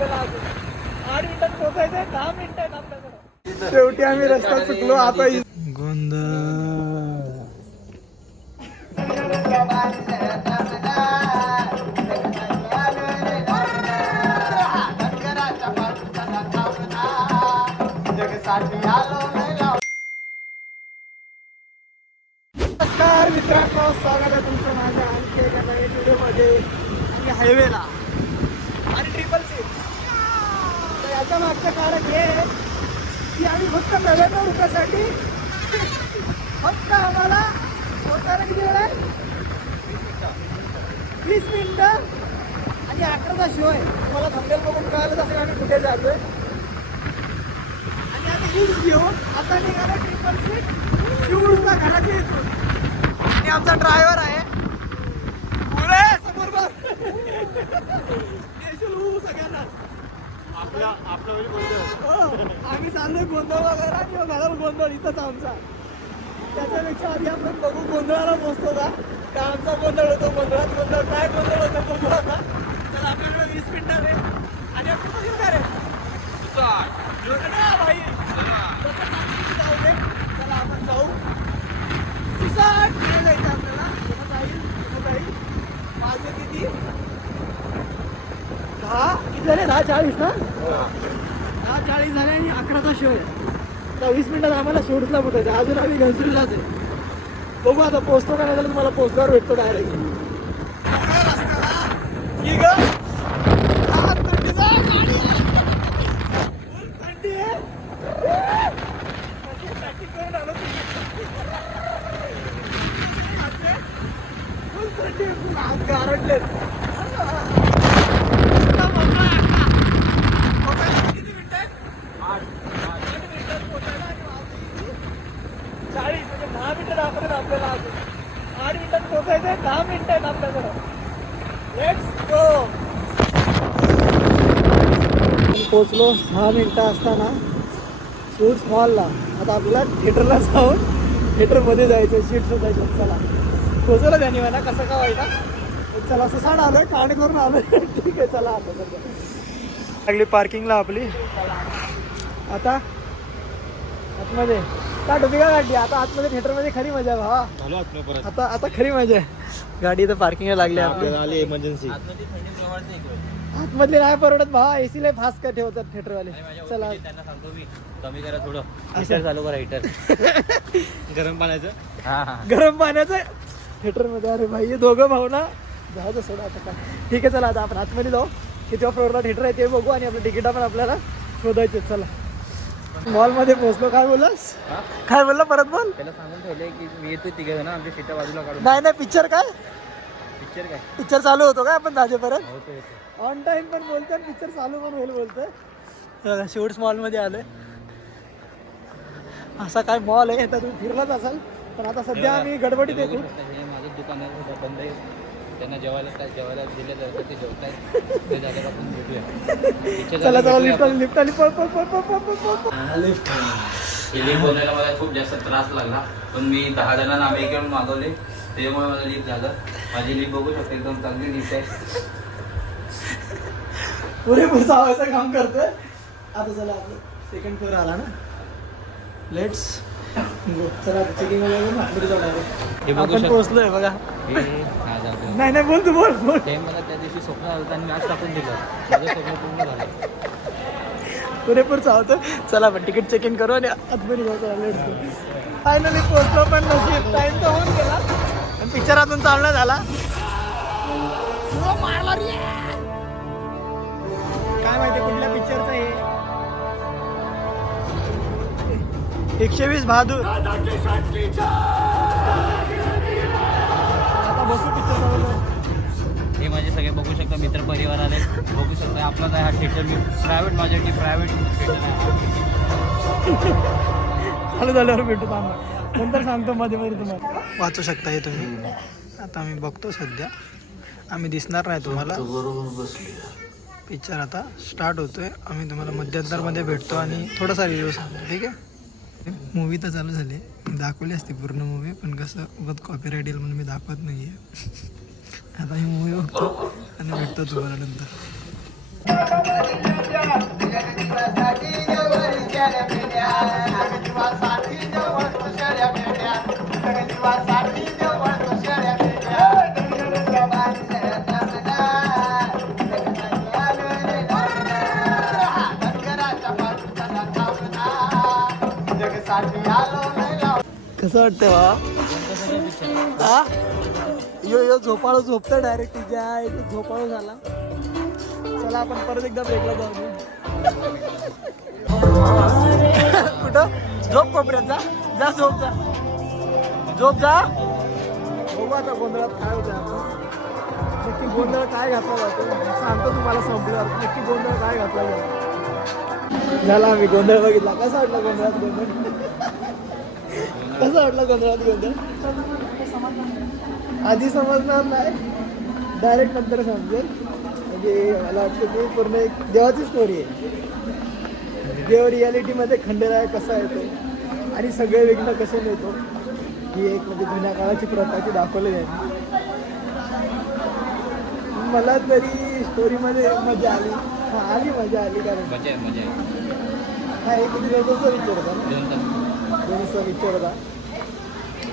आपल्याला अजून आठ मिनिटात पोहोचायचंय दहा मिनिटं आहेत आपल्याकडे शेवटी आम्ही रस्ता चुकलो आता नमस्कार मित्रांनो स्वागत आहे तुमचं माझ्या आणखी एका नवीन व्हिडिओमध्ये. आणि हायवेला आणि ट्रिपल सीट तर याच्या मागचं कारण हे आहे की आम्ही फक्त नव्याण्णव रुपयासाठी फक्त आम्हाला पोहोचायला किती वेळ आहे. वीस मिनिटं आणि अकराचा शो आहे. तुम्हाला थंबनेल बघून कळालंच असेल आम्ही कुठे जातो आहे आणि आता हीच घेऊन आता निघाला ट्रिपल सीट शिवूरला घराचे येतो आणि आमचा ड्रायव्हर आहे. पुढे समोर बघ. सगळ्यांना. आम्ही चाललोय गोंधळ वगैरे किंवा घरावर गोंधळ इथंच आमचा. त्याच्यापेक्षा आधी आपण बघू गोंधळाला पोचतो का? का आमचा गोंधळ होतो? गोंधळात गोंधळ काय गोंधळ होतो? बघू आता तर आपल्याकडे वीस मिनिटं आहे आणि आपण घेऊन रे भाई. जाऊ दे. चला आपण जाऊ. सुसाट जायचं आपल्याला. जाईल जाईल माझं किती? दहा. किती झाले? दहा चाळीस ना? चाळीस झाले आणि अकराचा शो आहे. वीस मिनिटात आम्हाला शेवटला पोटायचं अजून आम्ही घनसुलीलाच आहे. बघू आता पोचतो का नाही झालं तुम्हाला पोचल्यावर भेटतो डायरेक्ट ठीक आहे. हा, थंडीचं आहे, गाडी आहे. फुल थंडी आहे कशी practice करून आलो तुम्ही. फुल थंडी आहे, फुल हात गारटलेत. आता मोकळा आहे आता. पोचायला किती मिनिटं आहेत? आठ मिनिटात पोचायला आणि वाजले किती? चाळीस म्हणजे दहा मिनिटं दाखवतात आपल्याला अजून आठ मिनिटात पोचायचंय दहा मिनिटं आहेत आपल्याकडं. लेट्स गो पोचलो सहा मिनिटं असताना शूट मॉलला आता आपल्याला थिएटरला जाऊन थिएटरमध्ये जायचं सीट शोधायचं चला. पोचवलं त्यांनी मला कसं का व्हायला चला असं साड आलं कांड करून आलं ठीक आहे चला आता सध्या. लागली पार्किंगला आपली. आता आतमध्ये. काढ होती का गाडी? आता आतमध्ये थिएटरमध्ये खरी मजा आहे भावा. आता आता खरी मजा आहे. गाडी तर पार्किंगला लागली आपली. आली इमर्जन्सी आतमधली नाही परवडत भावा. एसी लय फास्ट का ठेवतात थिएटरवाले चला. त्यांना सांगतो मी. कमी करा थोडं. असं? हिटर चालू करा हिटर गरम पाण्याचं? हा हा. गरम पाण्याचं? थिएटरमध्ये अरे भाई हे दोघं भाऊ ना जाऊ दे सोडा आता काय. ठीक आहे चला आता आपण आतमध्ये जाऊ. किती फ्लोअरला थिएटर आहे ते बघू आणि आपलं तिकीट पण आपल्याला शोधायचे चला. मॉलमध्ये पोहोचलो. काय बोललास? काय बोलला परत बोल. त्याला सांगून की मी येतो तिघे ना आमच्या शेता बाजूला काढून. नाही नाही पिक्चर काय? पिक्चर काय? पिक्चर चालू होतो का आपण दहाजेपर्यंत होतो येतो ऑन टाइम पण बोलतोय पिक्चर चालू पण होईल बोलतोय. शेवट्स मॉलमध्ये आलोय. असा काय मॉल आहे? आता तुम्ही फिरलाच असाल. पण आता सध्या आम्ही गडबडीत येतो. हे माझं दुकान आहे बंद आहे. त्यांना जेवायला काय जेवायला दिले जातं ते जेवताय ते झाल्यावर आपण भेटूया चला चला लिफ्ट आली लिफ्ट आली पळ पळ पळ पळ पळ पळ लिफ्ट लिफ्ट बोलायला मला खूप जास्त त्रास लागला. पण मी दहा जणांना आम्ही घेऊन मागवले. त्याच्यामुळे माझं लिफ्ट झालं. माझी लिफ्ट बघू शकते एकदम चांगली लिफ्ट आहे. पुरे जावायचं काम करतोय. आता चला आपलं सेकंड फ्लोअर आला ना. लेट्स हे बघू आपण शकतो. पोहोचलोय बघा. हे हा जातो नाही नाही बोल तू बोल बोल. ते मला त्या दिवशी स्वप्न आलं होतं आणि मी आज टाकून दिलं. माझं स्वप्न पूर्ण झालं. पुरेपूर चावतो चला आपण तिकीट चेक इन करू आणि आतमध्ये जाऊ फायनली पोहोचलो पण नशीब टाइम तर होऊन गेला. पण पिक्चर अजून चालला झाला. उवा मारला रे. काय माहिती कुठल्या पिक्चरचं हे. एकशे वीस बहादूर. आता बसू पिक्चर चालू हे माझे सगळे बघू शकता मित्र परिवार आले. बघू शकता आपलाच आहे हा थिएटर मी. प्रायव्हेट माझ्यासाठी प्रायव्हेट थिएटर आहे. चालू झाल्यावर भेटू थांबा. नंतर सांगतो मध्ये मध्ये तुम्हाला. वाचू शकता हे तुम्ही. आता आम्ही बघतो सध्या. आम्ही दिसणार नाही तुम्हाला. पिक्चर आता स्टार्ट होतोय. आम्ही तुम्हाला मध्यंतरमध्ये भेटतो आणि थोडासा रिव्ह्यू सांगतो ठीक आहे? मूवी तर चालू झाली. दाखवली असते पूर्ण मूवी पण कसं उगत कॉपीराईट येईल म्हणून मी दाखवत नाही आहे आता ही मूवी बघतो आणि भेटतो तुम्हाला नंतर. कसं वाटतंय बाबा हा? यो यो झोपाळू झोपतं डायरेक्ट तिच्या इथे झोपाळू झाला. चला आपण परत एकदा ब्रेकला जाऊ कुठं? झोप कोपऱ्यात जा. जा झोप जा. झोप जा. बघू आता गोंधळात काय होतं आपण नक्की गोंधळ काय घातला जातो? सांगतो तुम्हाला संपल्यावर. नक्की गोंधळ काय घातला जातो? झाला आम्ही गोंधळ बघितला. कसा वाटला गोंधळात गोंधळ? कसा वाटला गोंधळात गोंधळ आधी समजणार नाही. डायरेक्ट नंतर समजेल. म्हणजे मला वाटतं ते पूर्ण एक देवाची स्टोरी आहे. देव रियालिटीमध्ये खंडेराय कसा येतो आणि सगळे विघ्न कसे नेतो ही एक म्हणजे जुन्या काळाची प्रथा ती दाखवली आहे. मला तरी स्टोरीमध्ये मजा आली. हा आली मजा आली कारण मजा हा एक वेळचा विचार दोन्हीचा पिक्चर होता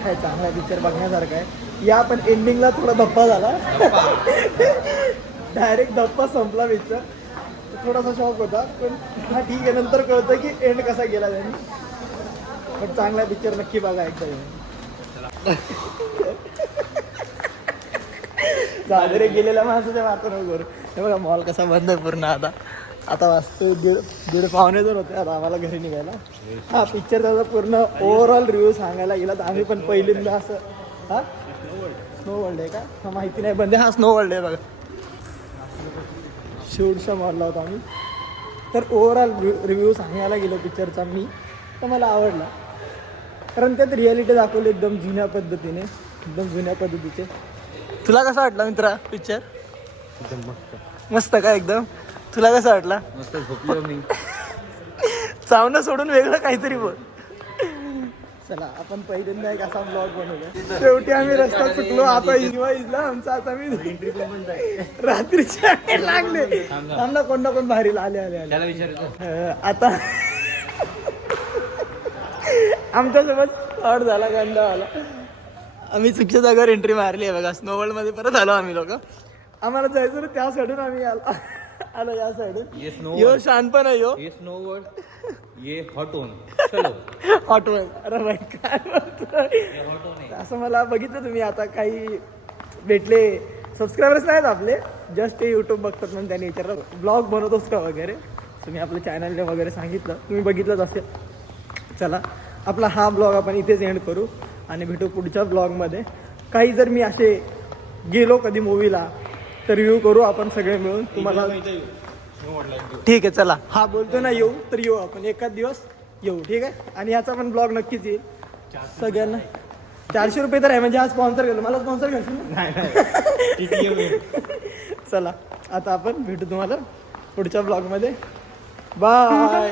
काय चांगला पिक्चर बघण्यासारखा आहे. या पण एंडिंगला थोडा धप्पा झाला. डायरेक्ट धप्पा संपला पिक्चर थोडासा शॉक होता पण हा ठीक आहे. नंतर कळतं की एंड कसा गेला त्यांनी. पण चांगला पिक्चर नक्की बघा एकदा. साजरे गेलेल्या माणसाच्या वातावरण हे बघा मॉल कसा बंद आहे पूर्ण आता. आता वाजतो दीड दीड पावणे जर होते आता आम्हाला घरी निघायला. हा पिक्चर त्याचा पूर्ण ओव्हरऑल रिव्ह्यू सांगायला गेला तर आम्ही पण पहिल्यांदा असं हा? स्नो वर्ल्ड आहे का? हा माहिती नाही बंद. हा स्नो वर्ल्ड आहे बघा. शेवटचा मॉलला होता आम्ही. तर ओव्हरऑल रिव्ह्यू सांगायला गेलो पिक्चरचा मी. तर मला आवडला. कारण त्यात रियालिटी दाखवली एकदम जुन्या पद्धतीने एकदम जुन्या पद्धतीचे. तुला कसा वाटला मित्रा पिक्चर मस्त का एकदम? तुला कसा वाटला? मस्त झोपलो मी चावणं सोडून वेगळं काहीतरी बोल. चला आपण पहिल्यांदा एक असा ब्लॉग बनवला शेवटी आम्ही रस्ता चुकलो आता इजवा इजला आमचा आता मी रात्रीच्या लागले. थांब ना. कोण ना कोण भारी आले आले आले. अं, आता आमच्यासोबत फ्रॉड झाला गंदा आला आम्ही चुकीच्या जागेवर एंट्री मारली आहे बघा. स्नो वर्ल्डमध्ये परत आलो आम्ही लोक. आम्हाला जायचं होतं त्या साईडून आम्ही आलो. आलो या ये साईडून snow यो शानपण आहे यो. ये स्नो वर्ल्ड ये हॉट ओन चलो. ऑटो अरे बाई काय बोलतोय? ये हॉट ओन आहे. असं मला बघितलं तुम्ही आता काही भेटले सबस्क्रायबर्स नाहीत आपले. जस्ट ते यूट्यूब बघतात म्हणून त्यांनी विचारलं. ब्लॉग बनवतोस का वगैरे? तुम्ही आपल्या चॅनलने वगैरे सांगितलं. तुम्ही बघितलंच असेल. चला आपला हा ब्लॉग आपण इथेच एंड करू आणि भेटू पुढच्या ब्लॉगमध्ये काही जर मी असे गेलो कधी मूवीला तर रिव्ह्यू करू आपण सगळे मिळून. तुम्हाला ठीक आहे चला. हा बोलतो ना येऊ तर येऊ आपण. एकाच दिवस येऊ ठीक आहे? आणि याचा पण ब्लॉग नक्कीच येईल. सगळ्यांना. चारशे रुपये तर आहे म्हणजे हा स्पॉन्सर केलं मला स्पॉन्सर घ्यायचं ना? चला आता आपण भेटू तुम्हाला पुढच्या ब्लॉगमध्ये बाय